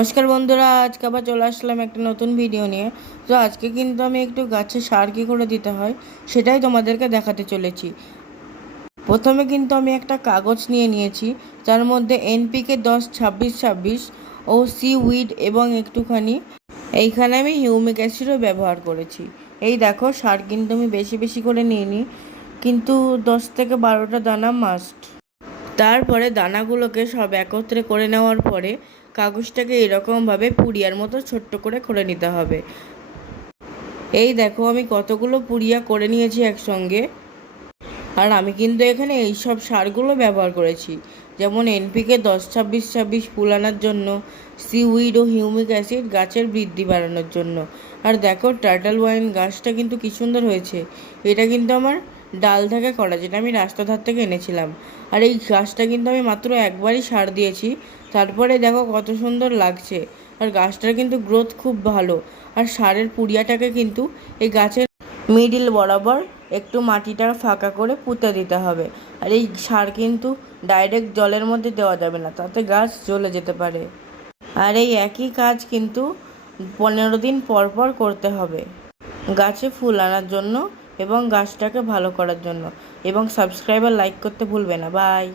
নমস্কার বন্ধুরা, আজকে আবার চলে আসলাম একটা নতুন ভিডিও নিয়ে। তো আজকে কিন্তু আমি একটু গাছে সার কী করে দিতে হয় সেটাই তোমাদেরকে দেখাতে চলেছি। প্রথমে কিন্তু আমি একটা কাগজ নিয়ে নিয়েছি, যার মধ্যে এনপিকে 10-26-26 ও সি উইড এবং একটুখানি এইখানে আমি হিউমিক অ্যাসিডও ব্যবহার করেছি। এই দেখো, সার কিন্তু আমি বেশি বেশি করে নিয়ে নিই, কিন্তু 10 থেকে 12টা দানা মাস্ট। তারপরে দানাগুলোকে সব একত্রে করে নেওয়ার পরে কাগজটাকে এরকমভাবে পুড়িয়ার মতো ছোট্ট করে নিতে হবে। এই দেখো, আমি কতগুলো পুড়িয়া করে নিয়েছি একসঙ্গে। আর আমি কিন্তু এখানে এই সব সারগুলো ব্যবহার করেছি, যেমন এনপিকে 10-26-26 ফুল আনার জন্য, সিউইড ও হিউমিক অ্যাসিড গাছের বৃদ্ধি বাড়ানোর জন্য। আর দেখো, টার্টল ওয়াইন গাছটা কিন্তু কি সুন্দর হয়েছে। এটা কিন্তু আমার ডাল থেকে করা, যেটা আমি রাস্তা ধার থেকে এনেছিলাম। আর এই গাছটা কিন্তু আমি মাত্র একবারই সার দিয়েছি, তারপরে দেখো কত সুন্দর লাগছে। আর গাছটার কিন্তু গ্রোথ খুব ভালো। আর সারের পুড়িয়াটাকে কিন্তু এই গাছের মিডিল বরাবর একটু মাটিটা ফাঁকা করে পুঁতে দিতে হবে। আর এই সার কিন্তু ডাইরেক্ট জলের মধ্যে দেওয়া যাবে না, তাতে গাছ জ্বলে যেতে পারে। আর এই একই কাজ কিন্তু 15 দিন পর পর করতে হবে, গাছে ফুল আনার জন্য এবং গাছটাকে ভালো করার জন্য। এবং সাবস্ক্রাইব আর লাইক করতে ভুলবে না। বাই।